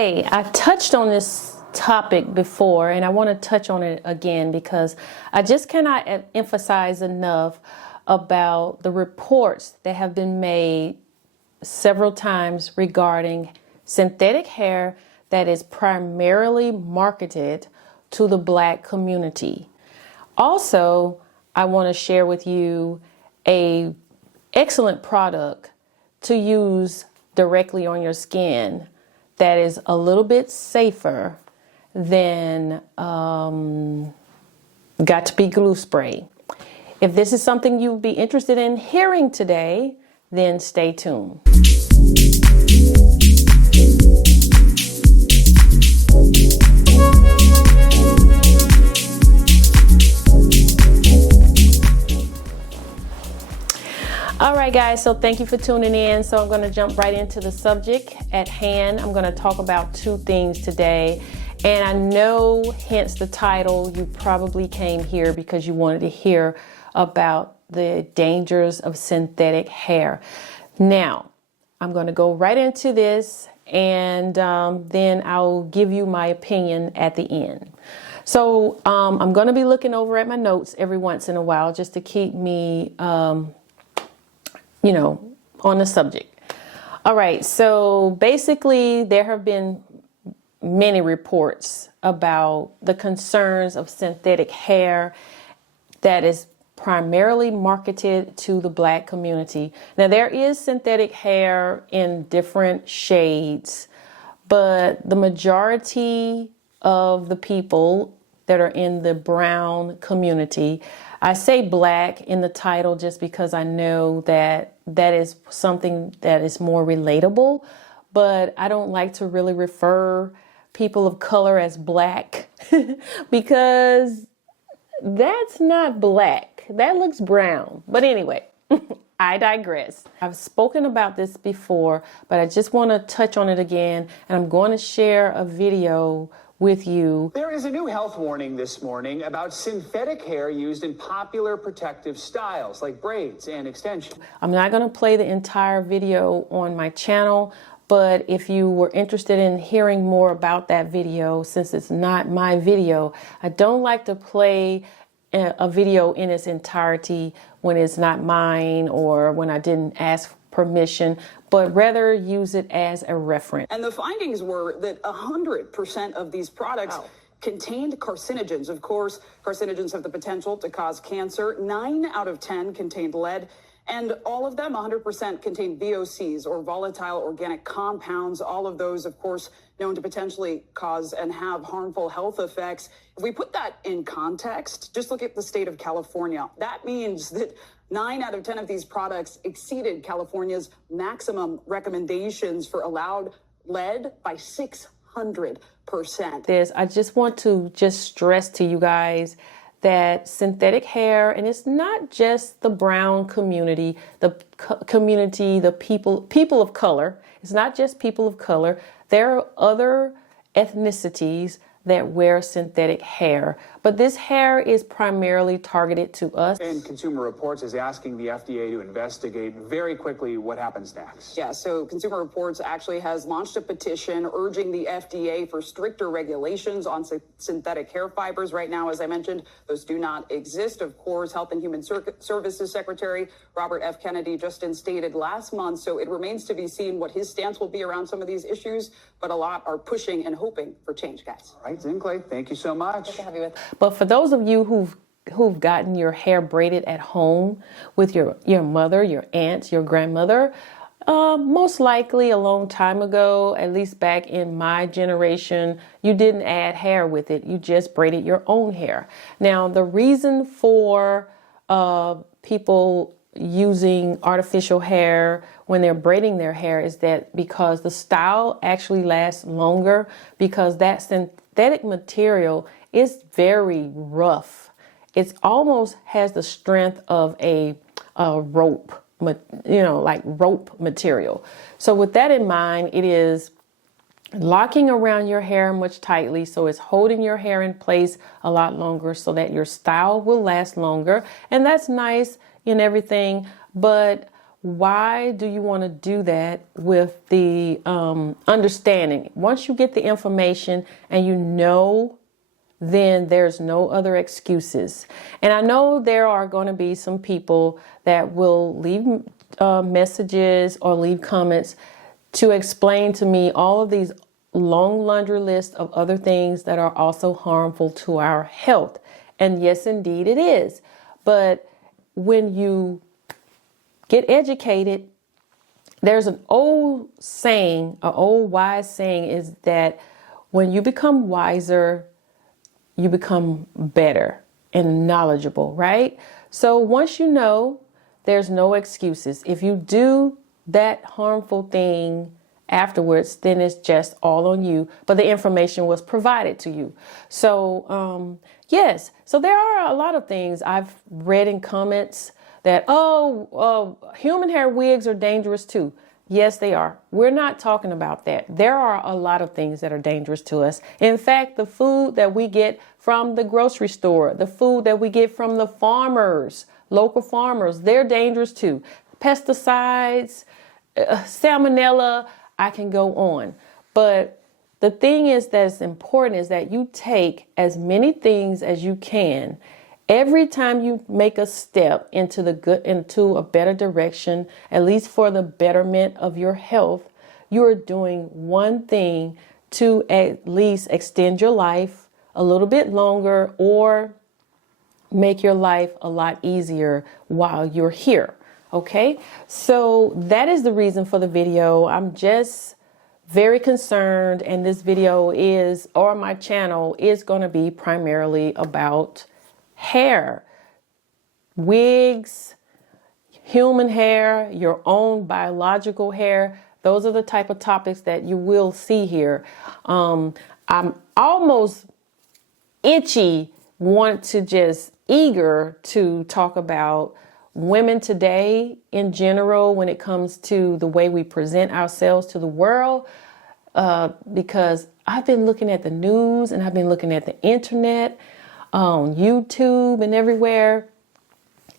Okay, I touched on this topic before and I want to touch on it again because I just cannot emphasize enough about the reports that have been made several times regarding synthetic hair that is primarily marketed to the Black community. Also, I want to share with you an excellent product to use directly on your skin that is a little bit safer than got to be glue spray. If this is something you'd be interested in hearing today, then stay tuned. All right, guys, so thank you for tuning in. So I'm going to jump right into the subject at hand. I'm going to talk about two things today. And I know, hence the title, you probably came here because you wanted to hear about the dangers of synthetic hair. Now, I'm going to go right into this and then I'll give you my opinion at the end. So I'm going to be looking over at my notes every once in a while just to keep me on the subject. All right, so basically there have been many reports about the concerns of synthetic hair that is primarily marketed to the Black community. Now there is synthetic hair in different shades, but the majority of the people that are in the brown community, I say Black in the title just because I know that that is something that is more relatable, but I don't like to really refer people of color as Black because that's not Black. That looks brown. But anyway, I digress. I've spoken about this before, but I just want to touch on it again, and I'm going to share a video with you. There is a new health warning this morning about synthetic hair used in popular protective styles like braids and extensions. I'm not going to play the entire video on my channel, but if you were interested in hearing more about that video, since it's not my video, I don't like to play a video in its entirety when it's not mine or when I didn't ask permission, but rather use it as a reference. And the findings were that 100% of these products contained carcinogens. Of course, carcinogens have the potential to cause cancer. 9 out of 10 contained lead, and all of them, 100%, contained VOCs, or volatile organic compounds. All of those, of course, known to potentially cause and have harmful health effects. If we put that in context, just look at the state of California. That means that 9 out of 10 of these products exceeded California's maximum recommendations for allowed lead by 600%. I just want to stress to you guys that synthetic hair, and it's not just the brown community, the people of color. It's not just people of color. There are other ethnicities that wear synthetic hair, but this hair is primarily targeted to us. And Consumer Reports is asking the FDA to investigate very quickly what happens next. Yeah, so Consumer Reports actually has launched a petition urging the FDA for stricter regulations on synthetic hair fibers. Right now, as I mentioned, those do not exist. Of course, Health and Human Services Secretary Robert F. Kennedy just instated last month, so it remains to be seen what his stance will be around some of these issues, but a lot are pushing and hoping for change, guys. All right, Zinkley, thank you so much. Good to have you with us. But for those of you who've gotten your hair braided at home with your mother, your aunt, your grandmother, most likely a long time ago, at least back in my generation, you didn't add hair with it. You just braided your own hair. Now, the reason for people using artificial hair when they're braiding their hair is that because the style actually lasts longer, because that synthetic material is very rough. It almost has the strength of a rope, like rope material. So with that in mind, it is locking around your hair much tightly, so it's holding your hair in place a lot longer so that your style will last longer. And that's nice and everything, but why do you want to do that with the understanding? Once you get the information and you know, then there's no other excuses. And I know there are going to be some people that will leave messages or leave comments to explain to me all of these long laundry list of other things that are also harmful to our health. And yes, indeed it is. But when you get educated, there's an old saying, an old wise saying is that when you become wiser, you become better and knowledgeable, right? So once you know, there's no excuses. If you do that harmful thing afterwards, then it's just all on you. But the information was provided to you. So, yes. So there are a lot of things I've read in comments that, human hair wigs are dangerous too. Yes, they are. We're not talking about that. There are a lot of things that are dangerous to us. In fact, the food that we get from the grocery store, the food that we get from the farmers, local farmers, they're dangerous too. Pesticides, salmonella, I can go on. But the thing is that's important is that you take as many things as you can. Every time you make a step into a better direction, at least for the betterment of your health, you are doing one thing to at least extend your life a little bit longer or make your life a lot easier while you're here. Okay, so that is the reason for the video. I'm just very concerned, and this video or my channel is going to be primarily about hair, wigs, human hair, your own biological hair. Those are the type of topics that you will see here. I'm almost eager to talk about women today in general when it comes to the way we present ourselves to the world, because I've been looking at the news and I've been looking at the internet, on YouTube and everywhere.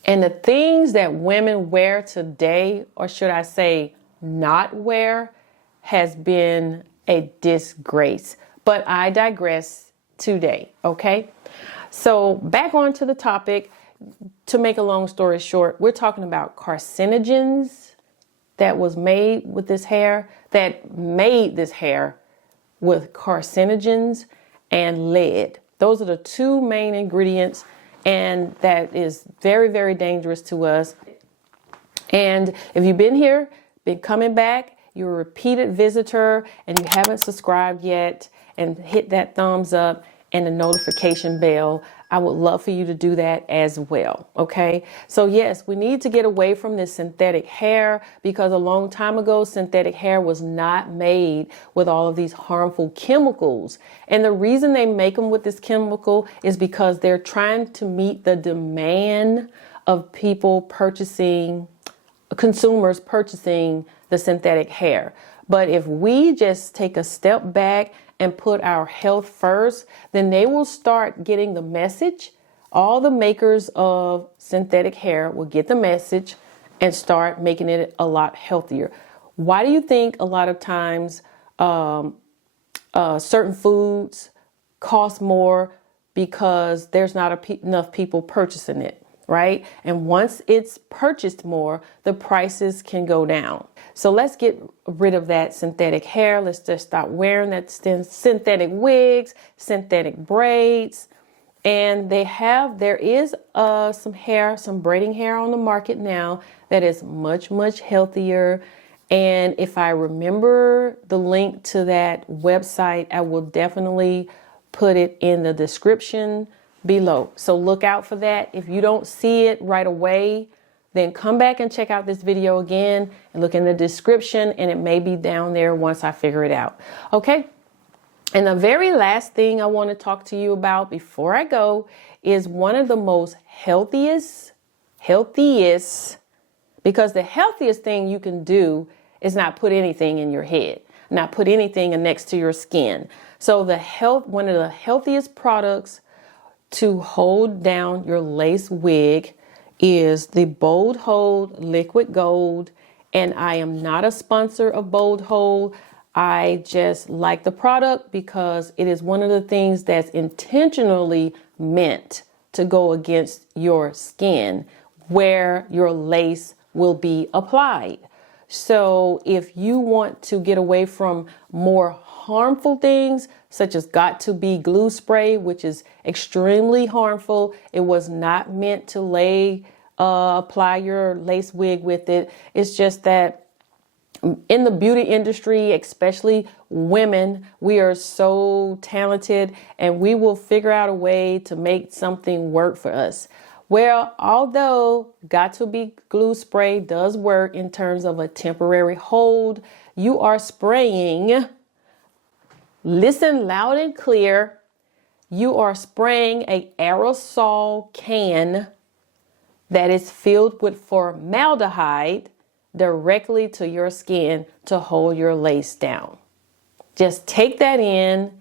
And the things that women wear today, or should I say not wear, has been a disgrace. But I digress today, okay? So back onto the topic. To make a long story short, we're talking about carcinogens that was made with this hair, that made this hair with carcinogens and lead. Those are the two main ingredients, and that is very, very dangerous to us. And if you've been here, been coming back, you're a repeated visitor, and you haven't subscribed yet, and hit that thumbs up and the notification bell, I would love for you to do that as well. Okay. So yes, we need to get away from this synthetic hair, because a long time ago, synthetic hair was not made with all of these harmful chemicals. And the reason they make them with this chemical is because they're trying to meet the demand of people consumers purchasing the synthetic hair. But if we just take a step back and put our health first, then they will start getting the message. All the makers of synthetic hair will get the message and start making it a lot healthier. Why do you think a lot of times certain foods cost more? Because there's not enough people purchasing it, right? And once it's purchased more, the prices can go down. So let's get rid of that synthetic hair. Let's just stop wearing that synthetic wigs, synthetic braids. And there is some braiding hair on the market now that is much, much healthier. And if I remember the link to that website, I will definitely put it in the description below. So look out for that. If you don't see it right away, then come back and check out this video again and look in the description, and it may be down there once I figure it out. Okay. And the very last thing I want to talk to you about before I go is one of the most healthiest, because the healthiest thing you can do is not put anything in your head, not put anything next to your skin. So one of the healthiest products to hold down your lace wig is the Bold Hold Liquid Gold. And I am not a sponsor of Bold Hold. I just like the product because it is one of the things that's intentionally meant to go against your skin where your lace will be applied. So if you want to get away from more harmful things, such as got-to-be glue spray, which is extremely harmful, it was not meant to apply your lace wig with it. It's just that in the beauty industry, especially women, we are so talented and we will figure out a way to make something work for us. Well, although got-to-be glue spray does work in terms of a temporary hold, you are spraying, listen loud and clear, you are spraying an aerosol can that is filled with formaldehyde directly to your skin to hold your lace down. Just take that in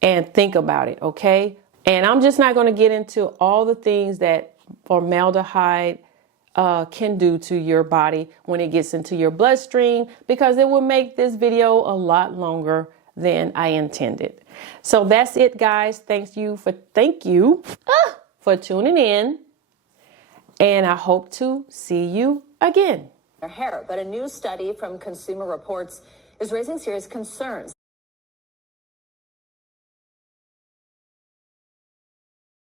and think about it, okay? And I'm just not going to get into all the things that formaldehyde can do to your body when it gets into your bloodstream, because it will make this video a lot longer than I intended. So that's it, guys. Thank you for tuning in, and I hope to see you again. Hair, but a new study from Consumer Reports is raising serious concerns.